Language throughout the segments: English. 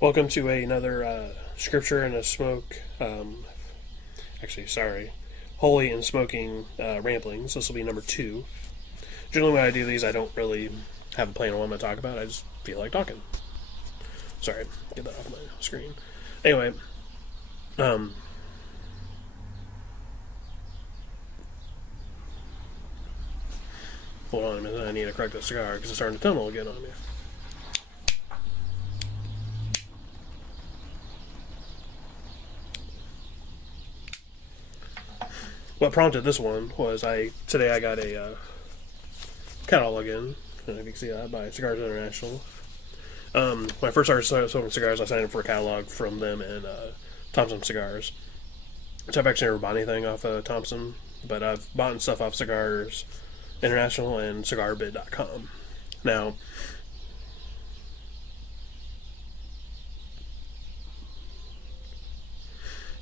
Welcome to another scripture and a smoke. Holy and smoking ramblings. This will be number 2. Generally, when I do these, I don't really have a plan on what I'm going to talk about. I just feel like talking. Sorry, get that off my screen. Anyway, hold on a minute. I need to crack the cigar because it's starting to tunnel again on me. What prompted this one was today I got a catalog in. I don't know if you can see that, by Cigars International. When I first started smoking cigars, I signed up for a catalog from them and Thompson Cigars, which I've actually never bought anything off of Thompson, but I've bought stuff off Cigars International and cigarbid.com. Now,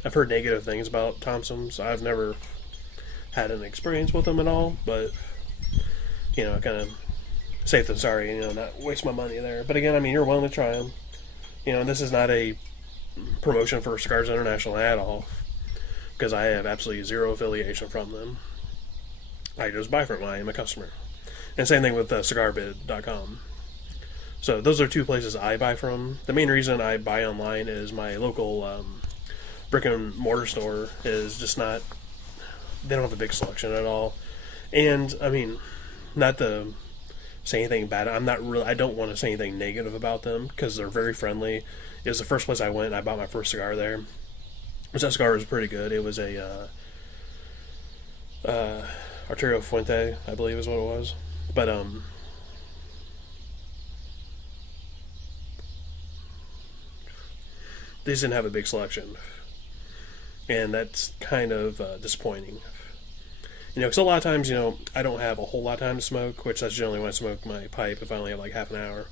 I've heard negative things about Thompson's. I've never had an experience with them at all, but kind of safe than sorry, not waste my money there. But again, you're willing to try them, and this is not a promotion for Cigars International at all, because I have absolutely zero affiliation from them. I just buy from them. I am a customer. And same thing with cigarbid.com. So those are two places I buy from. The main reason I buy online is my local brick and mortar store is just not, they don't have a big selection at all. And not to say anything bad, I don't want to say anything negative about them because they're very friendly. It was the first place I went. I bought my first cigar there, which that cigar was pretty good. It was a Arturo Fuente, I believe is what it was. But these didn't have a big selection, and that's kind of disappointing. Because a lot of times, I don't have a whole lot of time to smoke, which that's generally when I smoke my pipe, if I only have like half an hour.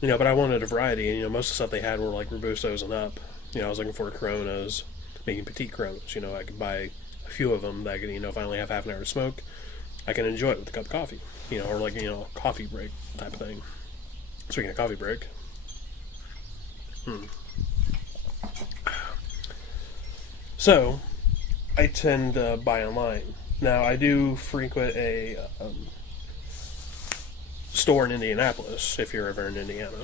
But I wanted a variety, and most of the stuff they had were like Robustos and up. I was looking for Coronas, making petite Coronas. I could buy a few of them that I could, if I only have half an hour to smoke, I can enjoy it with a cup of coffee, or like, a coffee break type of thing. Speaking of coffee break, So, I tend to buy online. Now, I do frequent a store in Indianapolis, if you're ever in Indiana.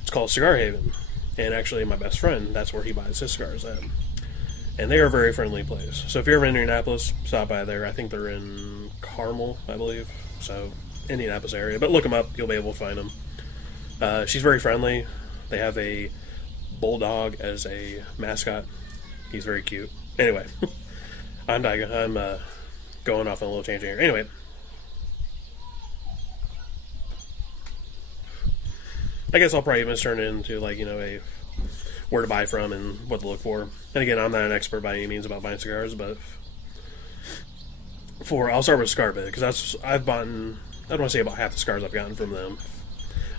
It's called Cigar Haven. And actually, my best friend, that's where he buys his cigars at. And they are a very friendly place. So if you're ever in Indianapolis, stop by there. I think they're in Carmel, I believe. So, Indianapolis area. But look them up. You'll be able to find them. She's very friendly. They have a bulldog as a mascot. He's very cute. Anyway, I'm going off on a little tangent here. Anyway, I guess I'll probably even turn it into a where to buy from and what to look for. And again, I'm not an expert by any means about buying cigars, but I'll start with Cigarbid because I don't want to say about half the cigars I've gotten from them.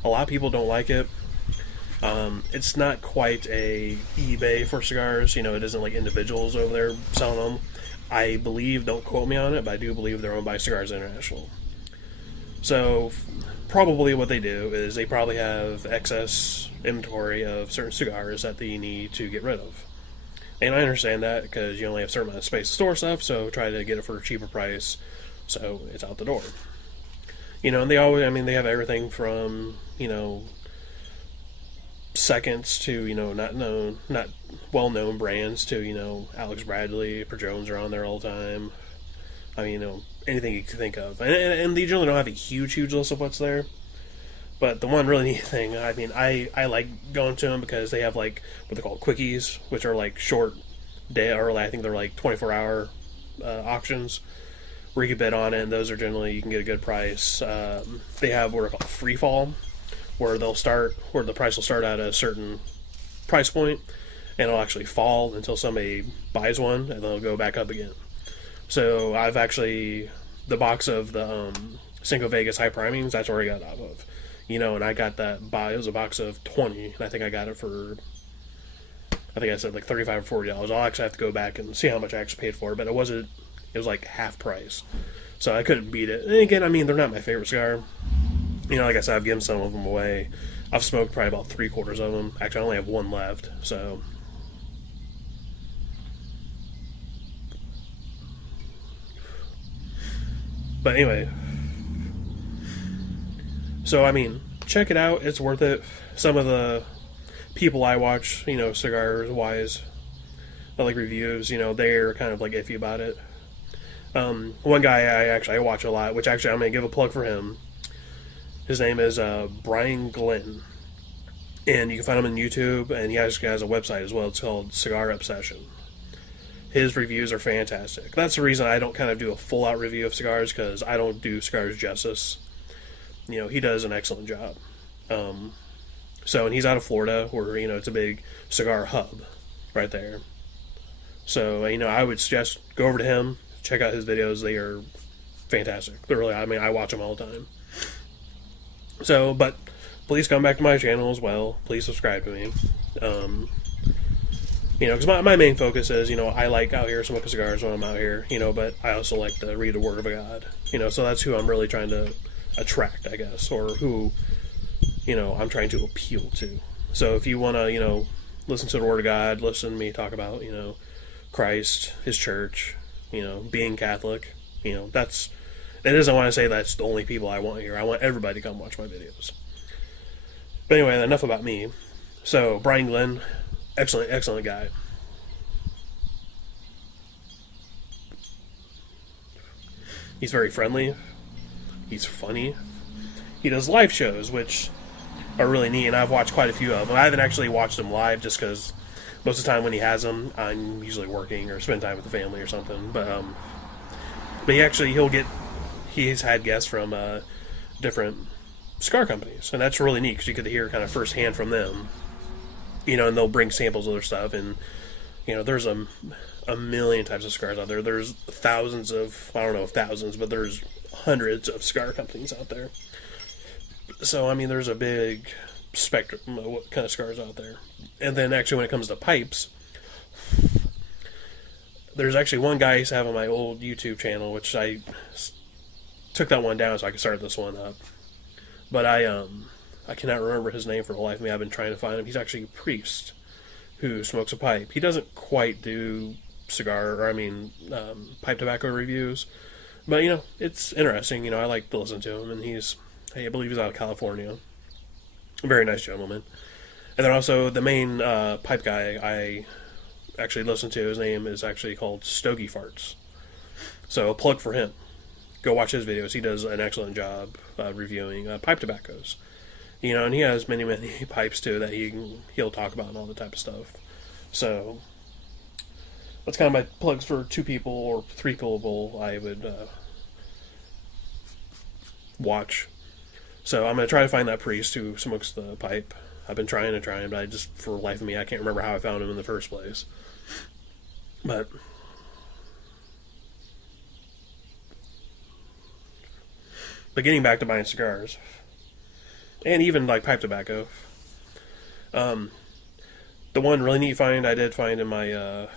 A lot of people don't like it. It's not quite a eBay for cigars. It isn't like individuals over there selling them. I believe, don't quote me on it, but I do believe they're owned by Cigars International. So, probably what they do is they probably have excess inventory of certain cigars that they need to get rid of. And I understand that because you only have a certain amount of space to store stuff, so try to get it for a cheaper price so it's out the door. And they always, they have everything from, seconds to, not well-known brands to, Alex Bradley, Per Jones are on there all the time. Anything you can think of. And they generally don't have a huge list of what's there. But the one really neat thing, I like going to them because they have, what they call quickies, which are, short day, or I think they're, 24-hour auctions where you can bid on it, and those are generally, you can get a good price. They have what are called free fall, where the price will start at a certain price point, and it'll actually fall until somebody buys one, and then it'll go back up again. So I've actually, the box of the Cinco Vegas High Primings, that's where I got it off of. And I got that, it was a box of 20, and I think I got it for, I think I said $35 or $40. I'll actually have to go back and see how much I actually paid for it, but it was half price. So I couldn't beat it. And again, they're not my favorite cigar. Like I said, I've given some of them away. I've smoked probably about 3/4 of them. Actually, I only have one left, so. But anyway, so I mean, check it out. It's worth it. Some of the people I watch, you know, cigars wise, I like reviews, you know, they're kind of like iffy about it. One guy I watch a lot, which actually I'm going to give a plug for him. His name is Brian Glenn, and you can find him on YouTube, and he actually has a website as well. It's called Cigar Obsession. His reviews are fantastic. That's the reason I don't kind of do a full-out review of cigars, because I don't do cigars justice. You know, he does an excellent job. So, and he's out of Florida, where, you know, it's a big cigar hub right there. So, you know, I would suggest go over to him, check out his videos. They are fantastic. They're really, I mean, I watch them all the time. So, but please come back to my channel as well. Please subscribe to me. You know, because my main focus is, you know, I like out here smoking cigars when I'm out here, you know, but I also like to read the Word of God. You know, so that's who I'm really trying to attract, I guess, or who, you know, I'm trying to appeal to. So if you want to, you know, listen to the Word of God, listen to me talk about, you know, Christ, His church, you know, being Catholic, you know, it isn't want to say that's the only people I want here. I want everybody to come watch my videos. But anyway, enough about me. So, Brian Glenn, excellent guy. He's very friendly. He's funny. He does live shows, which are really neat, and I've watched quite a few of them. I haven't actually watched them live just because most of the time when he has them, I'm usually working or spend time with the family or something. But he's had guests from different cigar companies, and that's really neat because you get to hear kind of firsthand from them. You know, and they'll bring samples of their stuff, and you know, there's a million types of cigars out there. There's thousands of, I don't know if thousands, but there's hundreds of cigar companies out there. So I mean, there's a big spectrum of what kind of cigars out there. And then actually, when it comes to pipes, there's actually one guy I used to have on my old YouTube channel, which I took that one down so I could start this one up. But I cannot remember his name for the life of me. I've been trying to find him. He's actually a priest who smokes a pipe. He doesn't quite do pipe tobacco reviews. But, you know, it's interesting. You know, I like to listen to him. And I believe he's out of California. A very nice gentleman. And then also the main pipe guy I actually listen to, his name is actually called Stogie Farts. So a plug for him. Go watch his videos. He does an excellent job reviewing pipe tobaccos. You know, and he has many pipes too that he'll talk about and all the type of stuff. So that's kind of my plugs for 2 people or 3 people I would watch. So I'm going to try to find that priest who smokes the pipe. I've been trying, but I just, for the life of me, I can't remember how I found him in the first place. But getting back to buying cigars, and even like pipe tobacco, the one really neat find I did find in my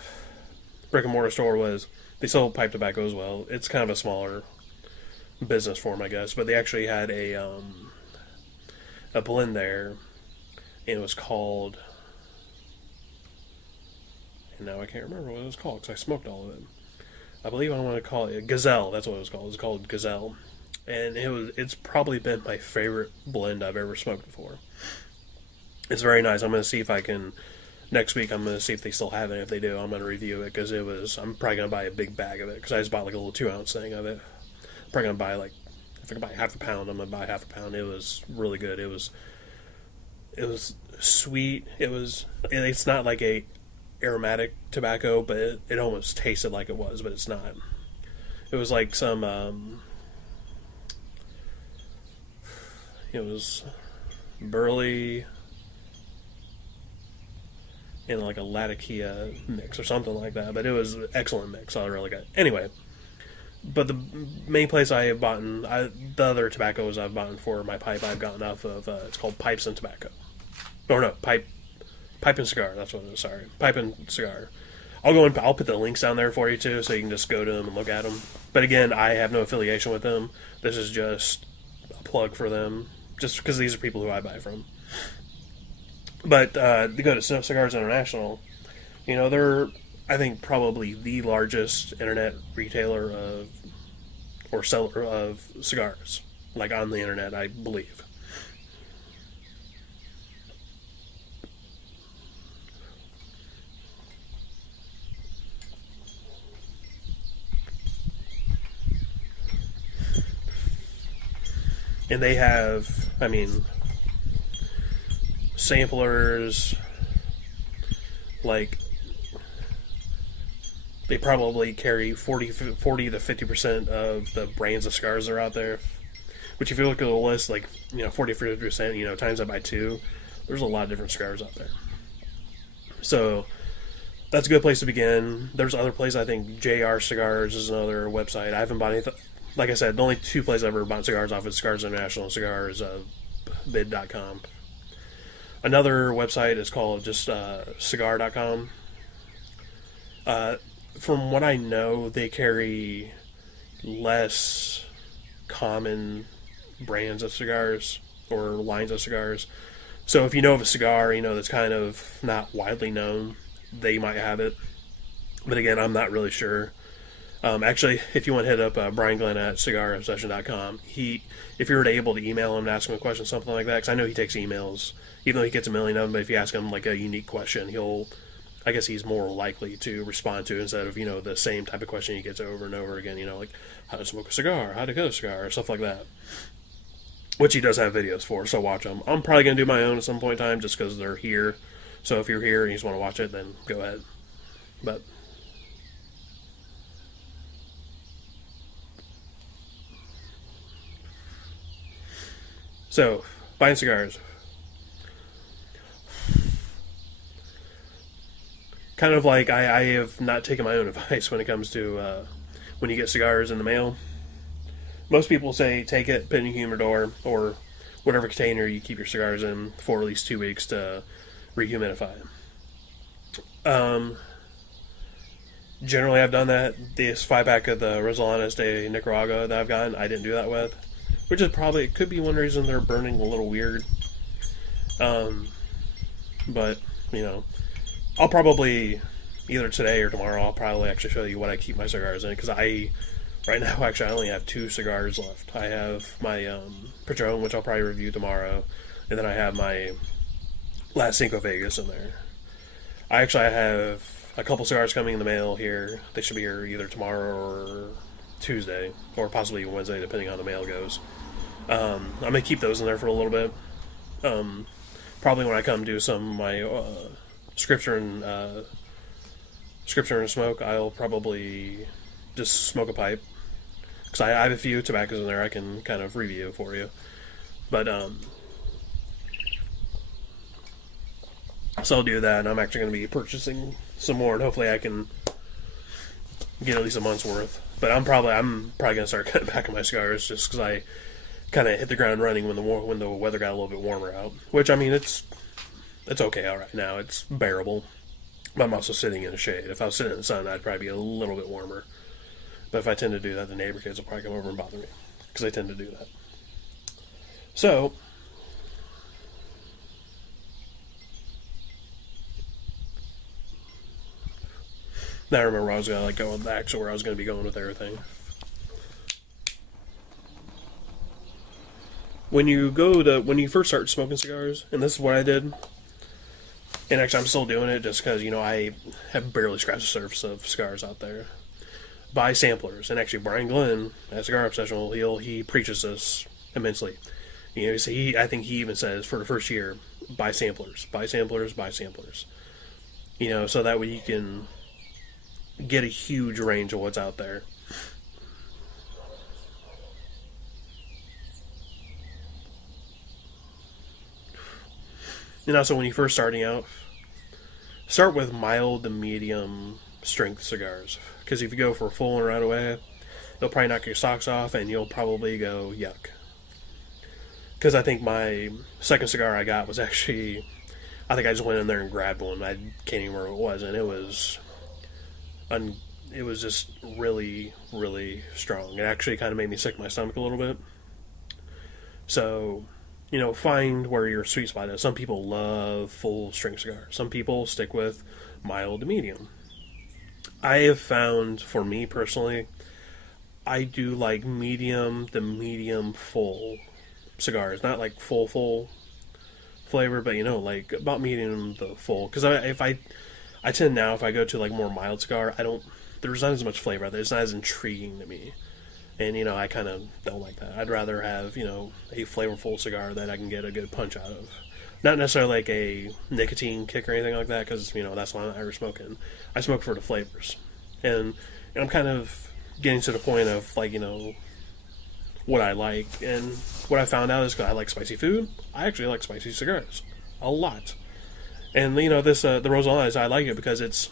brick and mortar store was they sold pipe tobacco as well. It's kind of a smaller business form, I guess, but they actually had a blend there, and it was called, and now I can't remember what it was called because I smoked all of it. I believe I want to call it Gazelle. That's what it was called. It was called Gazelle. And it's probably been my favorite blend I've ever smoked before. It's very nice. I'm going to see if I can, next week, I'm going to see if they still have it. If they do, I'm going to review it, because I'm probably going to buy a big bag of it, because I just bought like a little 2-ounce thing of it. I'm probably going to buy if I can buy half a pound, I'm going to buy half a pound. It was really good. It was sweet. It's not like a aromatic tobacco, but it almost tasted like it was, but it's not. It was like some, it was burley and like a Latakia mix or something like that, but it was an excellent mix. I really got it. Anyway, but the main place I have bought, the other tobaccos I've bought for my pipe, I've gotten off of, it's called Pipes and Tobacco. Or no, Pipe and Cigar, that's what it is, sorry. Pipe and Cigar. I'll put the links down there for you too, so you can just go to them and look at them. But again, I have no affiliation with them. This is just a plug for them, just because these are people who I buy from. But to go to Cigars International, they're, I think, probably the largest internet retailer of or seller of cigars, like on the internet, I believe. And they have, I mean, samplers, like, they probably carry 40 to 50% of the brands of cigars that are out there. Which, if you look at the list, like, 40 to 50%, times that by two, there's a lot of different cigars out there. So, that's a good place to begin. There's other places, I think JR Cigars is another website. I haven't bought anything. Like I said, the only two places I've ever bought cigars off is Cigars International, Cigars, bid.com. Another website is called just cigar.com. From what I know, they carry less common brands of cigars or lines of cigars. So if you know of a cigar, that's kind of not widely known, they might have it. But again, I'm not really sure. Actually, if you want to hit up Brian Glenn at cigarobsession.com, if you were able to email him and ask him a question, something like that, because I know he takes emails, even though he gets a million of them, but if you ask him like a unique question, I guess he's more likely to respond to instead of, the same type of question he gets over and over again, like how to smoke a cigar, how to cut a cigar, stuff like that. Which he does have videos for, so watch them. I'm probably going to do my own at some point in time just because they're here. So if you're here and you just want to watch it, then go ahead. But so, buying cigars. Kind of like I have not taken my own advice when it comes to when you get cigars in the mail. Most people say take it, put it in your humidor, or whatever container you keep your cigars in for at least 2 weeks to rehumidify. Generally, I've done that. This 5-pack of the Rosalanes de Nicaragua that I've gotten, I didn't do that with. Which is probably, it could be one reason they're burning a little weird. But, I'll probably, either today or tomorrow, I'll probably actually show you what I keep my cigars in. Because right now, actually, I only have 2 cigars left. I have my Patron, which I'll probably review tomorrow. And then I have my last Cinco Vegas in there. I have a couple cigars coming in the mail here. They should be here either tomorrow or Tuesday, or possibly even Wednesday, depending on how the mail goes. I'm going to keep those in there for a little bit. Probably when I come do some of my scripture and smoke, I'll probably just smoke a pipe. Because I have a few tobaccos in there I can kind of review for you. But, so I'll do that, and I'm actually going to be purchasing some more, and hopefully I can get at least a month's worth. But I'm probably going to start cutting back on my cigars just because I kind of hit the ground running when the weather got a little bit warmer out. Which, I mean, it's okay all right now. It's bearable. But I'm also sitting in the shade. If I was sitting in the sun, I'd probably be a little bit warmer. But if I tend to do that, the neighbor kids will probably come over and bother me because they tend to do that. So, now I remember where I was going to go back to where I was going to be going with everything. When you first start smoking cigars, and this is what I did, and actually I'm still doing it just because, I have barely scratched the surface of cigars out there. Buy samplers, and actually Brian Glenn at Cigar Obsession, he preaches this immensely. I think he even says for the first year, buy samplers, buy samplers, buy samplers. So that way you can get a huge range of what's out there. And also, when you're first starting out, start with mild to medium strength cigars. Because if you go for a full one right away, it'll probably knock your socks off, and you'll probably go, yuck. Because I think my second cigar I got was actually, I think I just went in there and grabbed one. I can't even remember what it was, and it was just really, really strong. It actually kind of made me sick to my stomach a little bit. So, find where your sweet spot is. Some people love full string cigars. Some people stick with mild to medium. I have found, for me personally, I do like medium to medium full cigars. Not like full flavor, but like about medium to full. Because I tend now, if I go to like more mild cigar, there's not as much flavor. It's not as intriguing to me. And, I kind of don't like that. I'd rather have, a flavorful cigar that I can get a good punch out of. Not necessarily like a nicotine kick or anything like that, because, that's why I'm Irish smoking. I smoke for the flavors. And I'm kind of getting to the point of, like, what I like. And what I found out is, because I like spicy food, I actually like spicy cigars. A lot. And, the Rosales, I like it because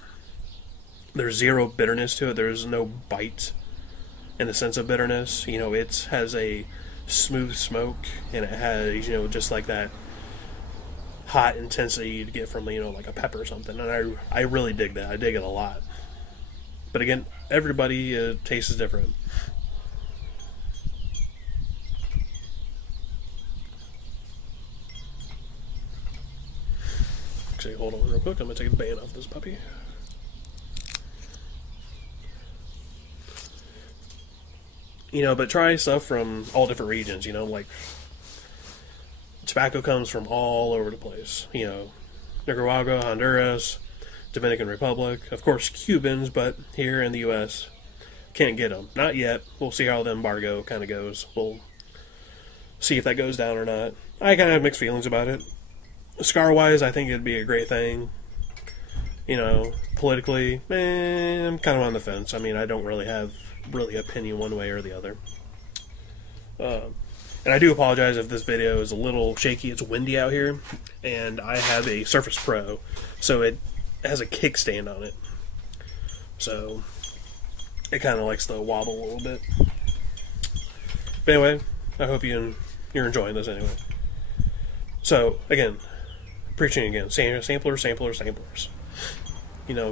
there's zero bitterness to it. There's no bite in the sense of bitterness. It has a smooth smoke, and it has, just like that hot intensity you'd get from, like a pepper or something. And I really dig that. I dig it a lot. But again, everybody taste is different. Actually, hold on real quick. I'm going to take the band off this puppy. But try stuff from all different regions, like tobacco comes from all over the place. Nicaragua, Honduras, Dominican Republic, of course Cubans, but here in the U.S., can't get them. Not yet. We'll see how the embargo kind of goes. We'll see if that goes down or not. I kind of have mixed feelings about it. Cigar-wise, I think it'd be a great thing. Politically, I'm kind of on the fence. I mean, I don't really have opinion one way or the other. And I do apologize if this video is a little shaky. It's windy out here, and I have a Surface Pro, so it has a kickstand on it. So it kind of likes to wobble a little bit. But anyway, I hope you're enjoying this anyway. So again, preaching again, samplers.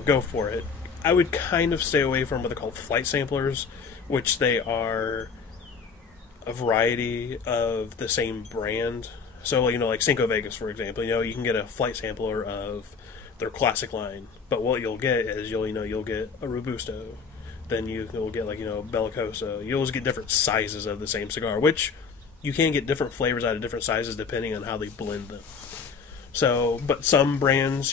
Go for it. I would kind of stay away from what they call flight samplers, which they are a variety of the same brand. So, like Cinco Vegas, for example, you can get a flight sampler of their classic line, but what you'll get is you'll get a Robusto, then you'll get Bellicoso. You always get different sizes of the same cigar, which you can get different flavors out of different sizes depending on how they blend them. So, but some brands,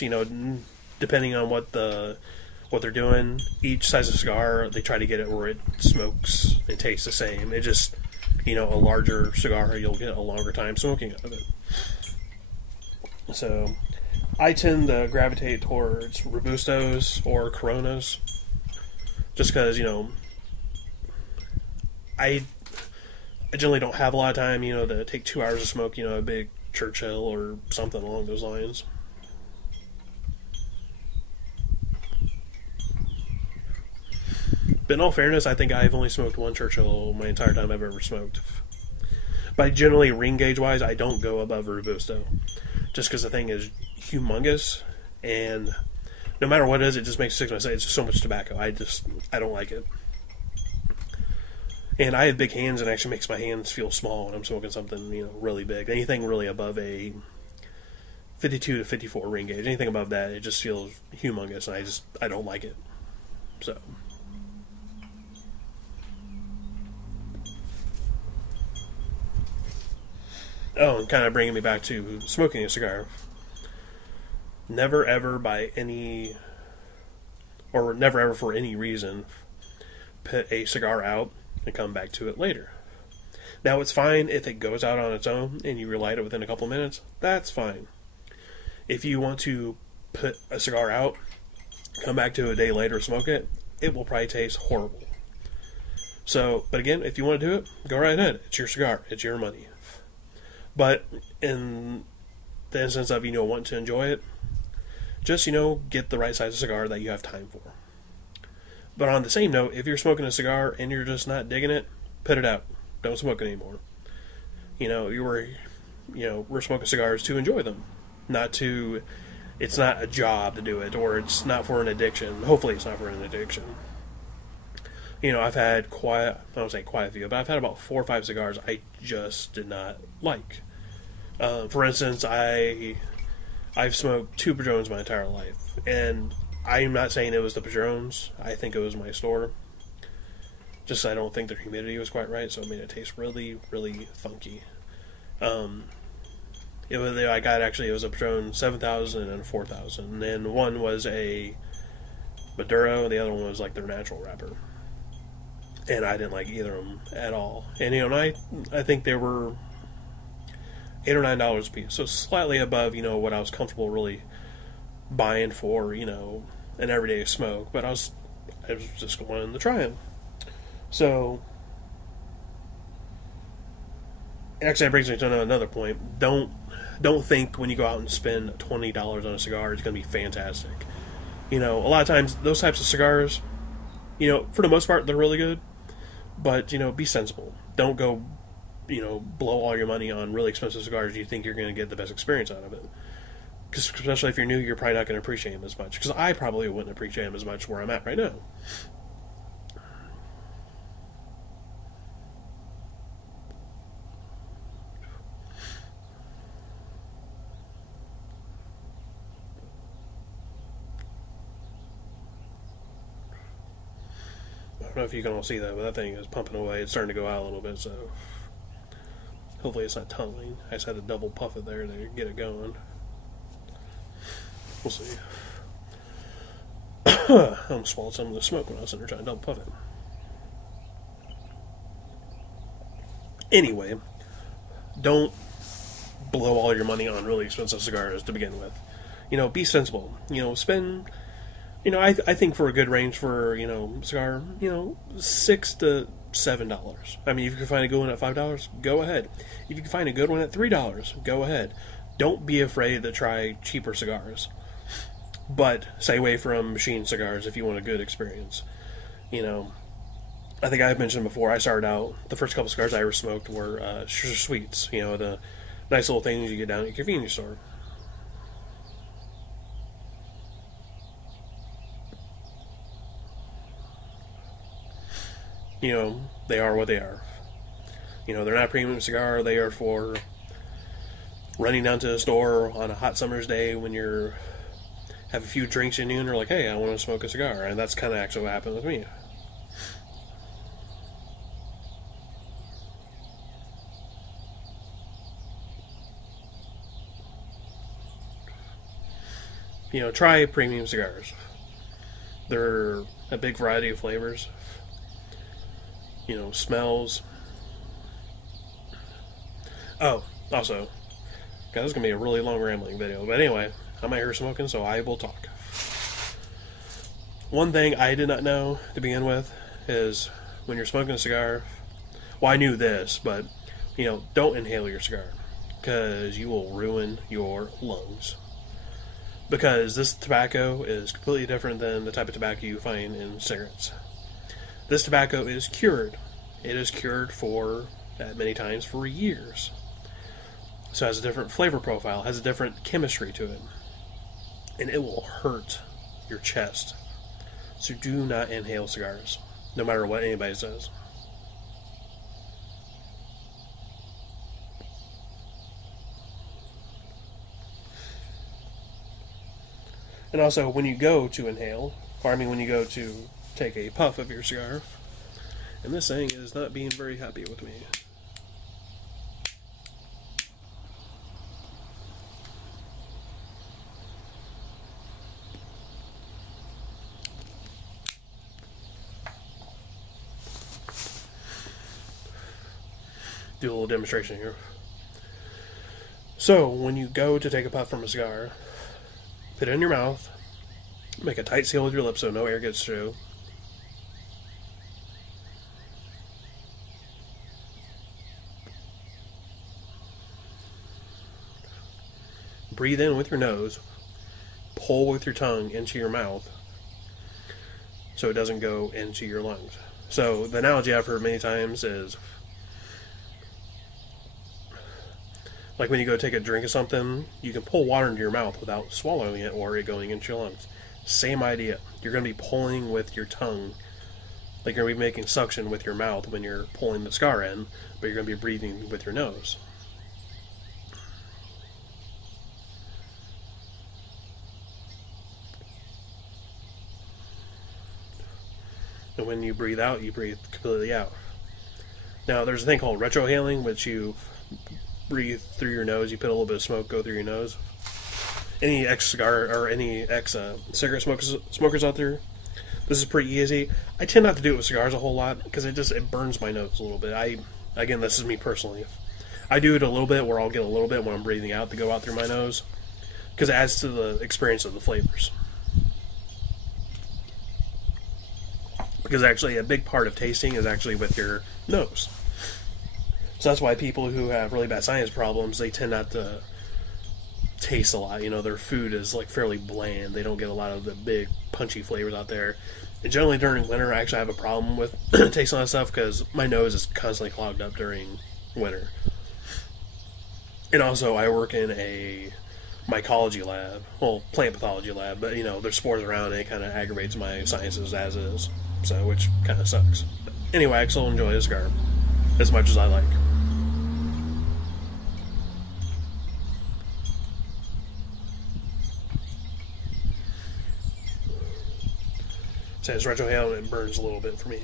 depending on what they're doing, each size of cigar, they try to get it where it smokes and tastes the same. It just, a larger cigar, you'll get a longer time smoking out of it. So, I tend to gravitate towards Robustos or Coronas, just because, I generally don't have a lot of time, to take 2 hours to smoke, a big Churchill or something along those lines. But in all fairness, I think I've only smoked one Churchill my entire time I've ever smoked. But generally, ring gauge-wise, I don't go above a Robusto. Just because the thing is humongous, and no matter what it is, it just makes it's just so much tobacco. I don't like it. And I have big hands, and it actually makes my hands feel small when I'm smoking something, really big. Anything really above a 52 to 54 ring gauge, anything above that, it just feels humongous, and I don't like it. So... Oh, and kind of bringing me back to smoking a cigar. Never ever for any reason put a cigar out and come back to it later. Now, it's fine if it goes out on its own and you relight it within a couple of minutes. That's fine. If you want to put a cigar out, come back to it a day later, smoke it, it will probably taste horrible. So, but again, if you want to do it, go right ahead. It's your cigar. It's your money. But in the instance of, wanting to enjoy it, just, get the right size of cigar that you have time for. But on the same note, if you're smoking a cigar and you're just not digging it, put it out. Don't smoke it anymore. We're smoking cigars to enjoy them. It's not a job to do it, or it's not for an addiction. Hopefully it's not for an addiction. I've had I don't say quite a few, but I've had about 4 or 5 cigars I just did not like. For instance, I've smoked 2 Padrones my entire life, and I'm not saying it was the Padrones. I think it was my store. Just I don't think the humidity was quite right, so it made it taste really, really funky. It was it was a Padron 7000 and a 4000, and one was a Maduro, and the other one was like their natural wrapper. And I didn't like either of them at all. And I think they were $8 or $9 a piece, so slightly above what I was comfortable really buying for an everyday smoke. But I was just wanting to try them. So actually, that brings me to another point. Don't think when you go out and spend $20 on a cigar, it's going to be fantastic. A lot of times those types of cigars, for the most part, they're really good. But be sensible. Don't go, blow all your money on really expensive cigars. You think you're going to get the best experience out of it. Because especially if you're new, you're probably not going to appreciate them as much. Because I probably wouldn't appreciate them as much where I'm at right now. I don't know if you can all see that, but that thing is pumping away. It's starting to go out a little bit, so hopefully it's not tunneling. I just had to double puff it there to get it going. We'll see. I almost swallowed some of the smoke when I was sitting there trying to double puff it. Anyway, don't blow all your money on really expensive cigars to begin with. Be sensible. Spend... I think for a good range for, cigar, $6 to $7. I mean, if you can find a good one at $5, go ahead. If you can find a good one at $3, go ahead. Don't be afraid to try cheaper cigars. But stay away from machine cigars if you want a good experience. I think I've mentioned before, I started out, the first couple cigars I ever smoked were sweets. The nice little things you get down at your convenience store. They are what they are. They're not a premium cigar. They are for running down to the store on a hot summer's day when you're have a few drinks in you and you're like, hey, I want to smoke a cigar. And that's kind of actually what happened with me. Try premium cigars. They're a big variety of flavors. Smells. Oh, also, God, this is going to be a really long rambling video. But anyway, I'm out here smoking, so I will talk. One thing I did not know to begin with is when you're smoking a cigar, well, I knew this, but, don't inhale your cigar because you will ruin your lungs. Because this tobacco is completely different than the type of tobacco you find in cigarettes. This tobacco is cured. It is cured for, many times, for years. So it has a different flavor profile, has a different chemistry to it. And it will hurt your chest. So do not inhale cigars, no matter what anybody says. And also, when you go to inhale, when you go to take a puff of your cigar, and this thing is not being very happy with me. Do a little demonstration here. So, when you go to take a puff from a cigar, put it in your mouth, make a tight seal with your lips so no air gets through. Breathe in with your nose, pull with your tongue into your mouth so it doesn't go into your lungs. So the analogy I've heard many times is like when you go take a drink of something, you can pull water into your mouth without swallowing it or it going into your lungs. Same idea. You're going to be pulling with your tongue. Like you're going to be making suction with your mouth when you're pulling the cigar in, but you're going to be breathing with your nose. and when you breathe out, you breathe completely out. Now, there's a thing called retrohaling, which you breathe through your nose. You put a little bit of smoke go through your nose. Any ex-cigar or any ex-cigarette smokers out there, this is pretty easy. I tend not to do it with cigars a whole lot because it burns my nose a little bit. Again, this is me personally. I do it a little bit where I'll get a little bit when I'm breathing out to go out through my nose because it adds to the experience of the flavors. Because actually a big part of tasting is actually with your nose. So that's why people who have really bad sinus problems, they tend not to taste a lot. You know, their food is like fairly bland. They don't get a lot of the big punchy flavors out there. And generally during winter, I actually have a problem with tasting all that stuff because my nose is constantly clogged up during winter. And also, I work in a mycology lab, well, plant pathology lab, but you know, there's spores around and it kind of aggravates my sinuses as is, so which kind of sucks. But anyway, I still enjoy this cigar as much as I like. So it's retrohale and it burns a little bit for me.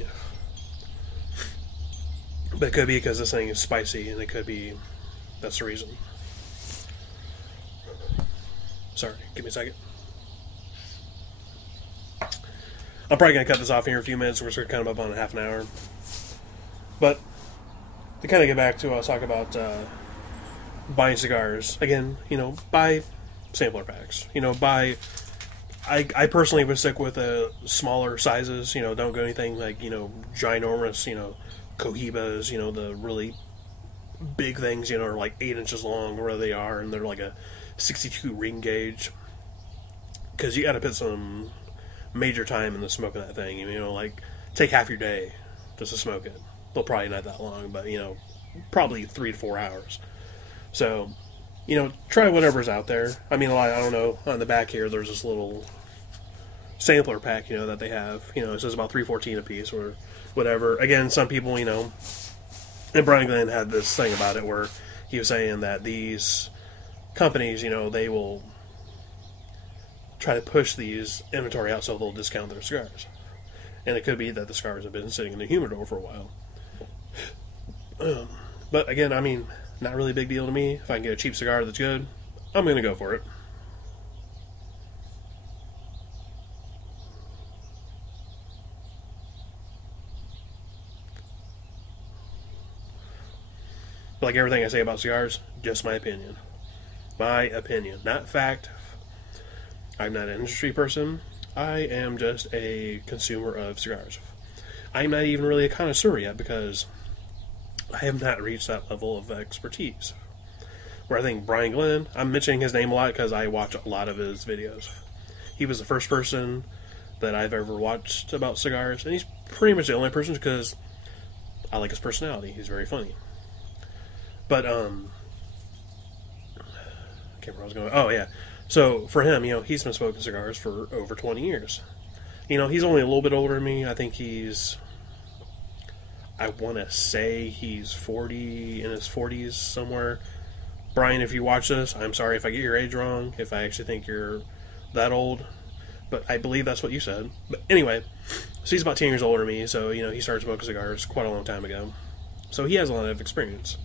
But it could be because this thing is spicy, and it could be that's the reason. Sorry, give me a second. I'm probably going to cut this off here in a few minutes. We're sort of kind of up on a half an hour. But to kind of get back to what I was talking about buying cigars, again, you know, buy sampler packs. You know, buy... I personally would stick with smaller sizes. You know, don't go anything like, you know, ginormous, you know, Cohibas, you know, the really big things, you know, are like 8 inches long, where they are, and they're like a 62 ring gauge. Because you got to put some major time in the smoking that thing. You know, like, take half your day just to smoke it. Well, probably not that long, but, you know, probably 3 to 4 hours. So, you know, try whatever's out there. I mean, I don't know, on the back here, there's this little sampler pack, you know, that they have. You know, it says about $3.14 a piece or whatever. Again, some people, you know, and Brian Glenn had this thing about it where he was saying that these companies, you know, they will try to push these inventory out so they'll discount their cigars. And it could be that the cigars have been sitting in the humidor for a while. But again, I mean, not really a big deal to me. If I can get a cheap cigar that's good, I'm going to go for it. Like everything I say about cigars, just my opinion. My opinion, not fact. I'm not an industry person. I am just a consumer of cigars. I'm not even really a connoisseur yet because I have not reached that level of expertise. Where I think Brian Glenn, I'm mentioning his name a lot because I watch a lot of his videos. He was the first person that I've ever watched about cigars, and he's pretty much the only person because I like his personality. He's very funny. But, I can't remember where I was going. Oh, yeah. So, for him, you know, he's been smoking cigars for over 20 years. You know, he's only a little bit older than me. I think he's, I want to say he's 40, in his 40s somewhere. Brian, if you watch this, I'm sorry if I get your age wrong, if I actually think you're that old. But I believe that's what you said. But anyway, so he's about 10 years older than me, so, you know, he started smoking cigars quite a long time ago. So he has a lot of experience.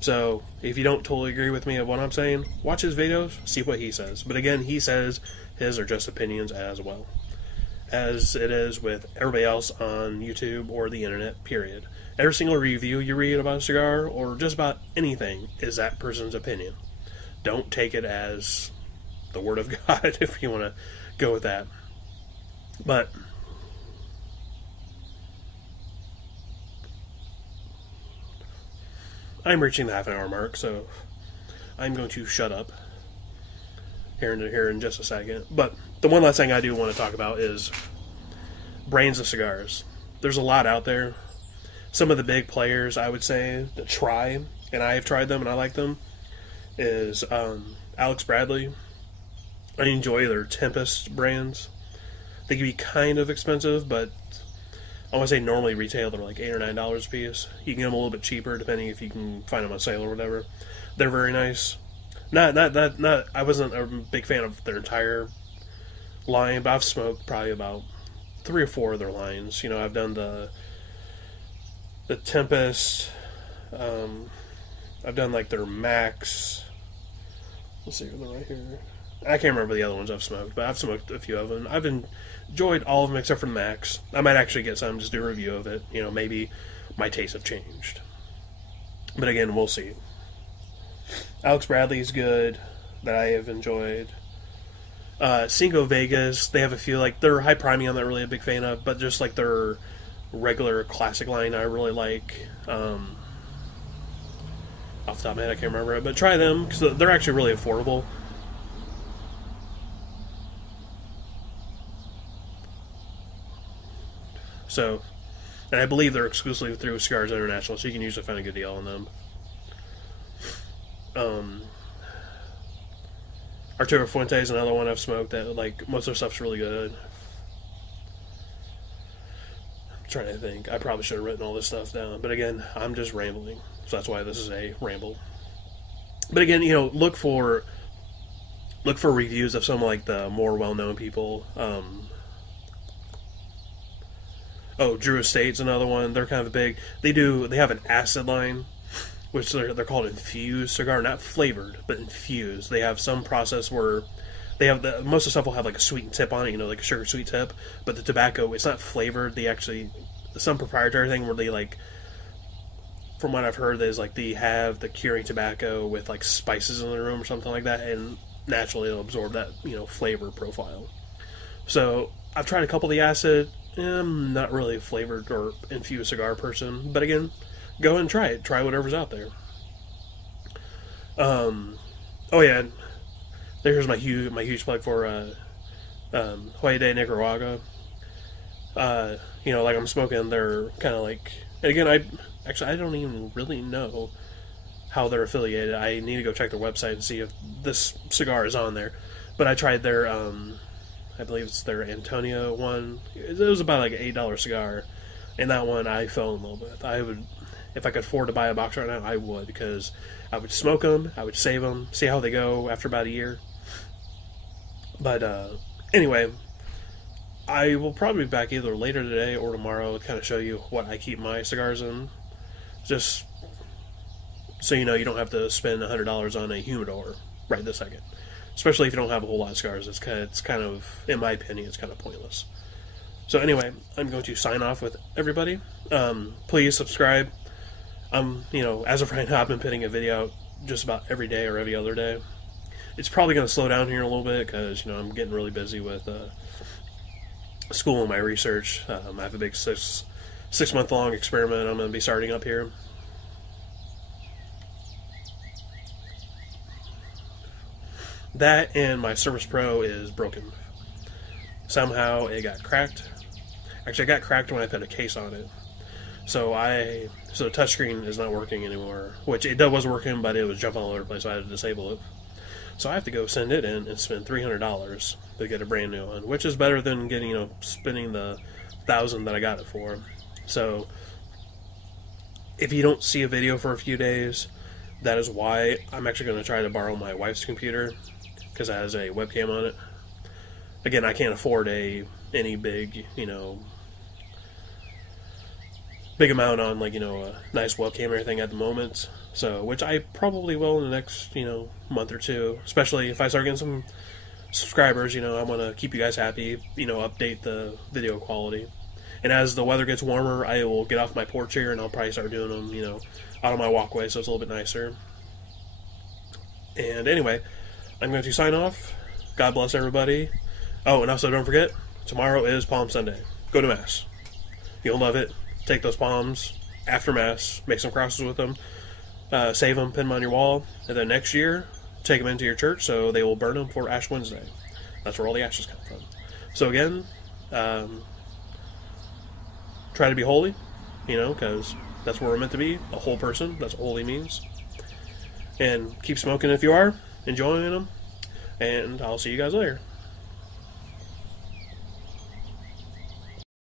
So, if you don't totally agree with me of what I'm saying, watch his videos, see what he says. But again, he says his are just opinions as well. As it is with everybody else on YouTube or the internet, period. Every single review you read about a cigar, or just about anything, is that person's opinion. Don't take it as the word of God, if you want to go with that. But I'm reaching the half an hour mark, so I'm going to shut up here in just a second. But the one last thing I do want to talk about is brands of cigars. There's a lot out there. Some of the big players, I would say, to try, and I have tried them and I like them, is Alex Bradley. I enjoy their Tempest brands. They can be kind of expensive, but I want to say normally retail they're like $8 or $9 a piece. You can get them a little bit cheaper depending if you can find them on sale or whatever. They're very nice. Not. I wasn't a big fan of their entire line, but I've smoked probably about 3 or 4 of their lines. You know, I've done the Tempest. I've done like their Max. Let's see, they're right here. I can't remember the other ones I've smoked, but I've smoked a few of them. I've enjoyed all of them except for the Max. I might actually get some, just do a review of it. You know, maybe my tastes have changed. But again, we'll see. Alex Bradley's good, that I have enjoyed. Cinco Vegas, they have a few, like, their high priming I'm not really a big fan of, but just like their regular classic line I really like. Off the top of my head, I can't remember it, but try them, because they're actually really affordable. So, and I believe they're exclusively through Cigars International, so you can usually find a good deal on them. Arturo Fuente is another one I've smoked that, like, most of their stuff's really good. I'm trying to think. I probably should have written all this stuff down, but again, I'm just rambling, so that's why this is a ramble. But again, you know, look for reviews of some, like, the more well-known people. Drew Estate's another one. They're kind of big. They have an acid line, which they're called infused cigar, not flavored, but infused. They have some process where they have most of the stuff will have like a sweetened tip on it, you know, like a sugar sweet tip. But the tobacco, it's not flavored. They actually, some proprietary thing where they, like, from what I've heard, is like they have the curing tobacco with like spices in the room or something like that, and naturally it'll absorb that, you know, flavor profile. So I've tried a couple of the acid. I'm not really a flavored or infused cigar person, but again, go ahead and try it. Try whatever's out there. Oh yeah, there's my huge plug for Hoya de Nicaragua. You know, like, I'm smoking. They're kind of like, and again, I don't even really know how they're affiliated. I need to go check their website and see if this cigar is on there. But I tried their I believe it's their Antonio one. It was about like an $8 cigar, and that one I fell in love with. I would, if I could afford to buy a box right now, I would, because I would smoke them, I would save them, see how they go after about a year. But anyway, I will probably be back either later today or tomorrow to kind of show you what I keep my cigars in, just so you know you don't have to spend $100 on a humidor right this second. Especially if you don't have a whole lot of cigars, it's kind of, in my opinion, it's kind of pointless. So anyway, I'm going to sign off with everybody. Please subscribe. You know, as of right now, I've been putting a video out just about every day or every other day. It's probably going to slow down here a little bit because, you know, I'm getting really busy with school and my research. I have a big six-month-long experiment I'm going to be starting up here. That and my Surface Pro is broken. Somehow it got cracked. Actually, it got cracked when I put a case on it. So the touchscreen is not working anymore. Which it was working, but it was jumping all over the place, so I had to disable it. So I have to go send it in and spend $300 to get a brand new one, which is better than getting, you know, spending the $1,000 that I got it for. So if you don't see a video for a few days, that is why. I'm actually going to try to borrow my wife's computer, because it has a webcam on it. Again, I can't afford any big, you know, big amount on, like, you know, a nice webcam or anything at the moment. So, which I probably will in the next, you know, month or two. Especially if I start getting some subscribers, you know, I want to keep you guys happy, you know, update the video quality. And as the weather gets warmer, I will get off my porch here and I'll probably start doing them, you know, out on my walkway, so it's a little bit nicer. And anyway, I'm going to sign off. God bless everybody. Oh, and also don't forget, tomorrow is Palm Sunday. Go to Mass. You'll love it. Take those palms after Mass, make some crosses with them, save them, pin them on your wall, and then next year, take them into your church so they will burn them for Ash Wednesday. That's where all the ashes come from. So again, try to be holy, you know, because that's where we're meant to be, a whole person. That's what holy means. And keep smoking if you are, enjoying them, and I'll see you guys later.